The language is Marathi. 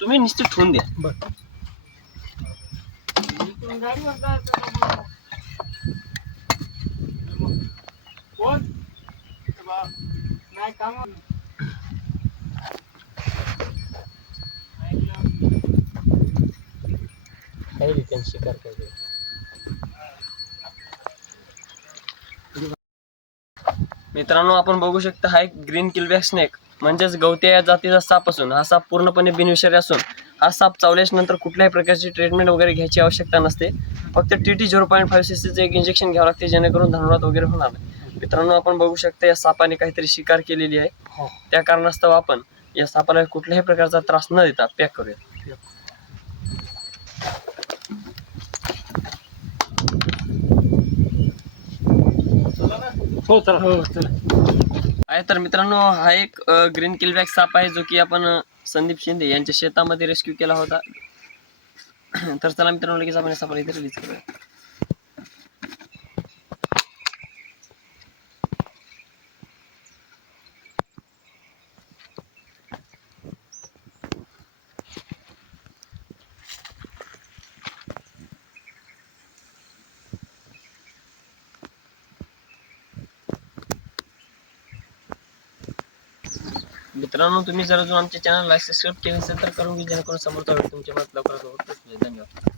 तुम्ही निश्चित ठेवून द्या. शिकार करते. मित्रांनो, आपण बघू शकता हा एक ग्रीन किलबॅक स्नेक म्हणजेच गवते या जातीचा साप असून हा साप पूर्णपणे बिनविषारी असून हा साप चावल्याच्या नंतर कुठल्याही प्रकारची ट्रीटमेंट वगैरे घ्यायची आवश्यकता नसते. फक्त TT 0.5 cc एक इंजेक्शन घ्यावं लागते जेणेकरून धनुरात वगैरे होणार नाही. मित्रांनो, आपण बघू शकता या सापाने काहीतरी शिकार केलेली आहे. त्या कारणास्तव आपण या सापाला कुठल्याही प्रकारचा त्रास न देता पॅक करूया. हो चला. आहे तर मित्रांनो, हा एक ग्रीन किलबॅक साप आहे जो की आपण संदीप शिंदे यांच्या शेतामध्ये रेस्क्यू केला होता. तर चला मित्रांनो, लगेच आपण सापाला इथे रिलीज करूया. मित्रांनो, तुम्ही जर अजून आमच्या चॅनलला सबस्क्राईब केले असेल तर करून घ्या जेणेकरून समोरचा व्हिडिओ तुमच्या लवकरात लवकर पोहोचेल. धन्यवाद.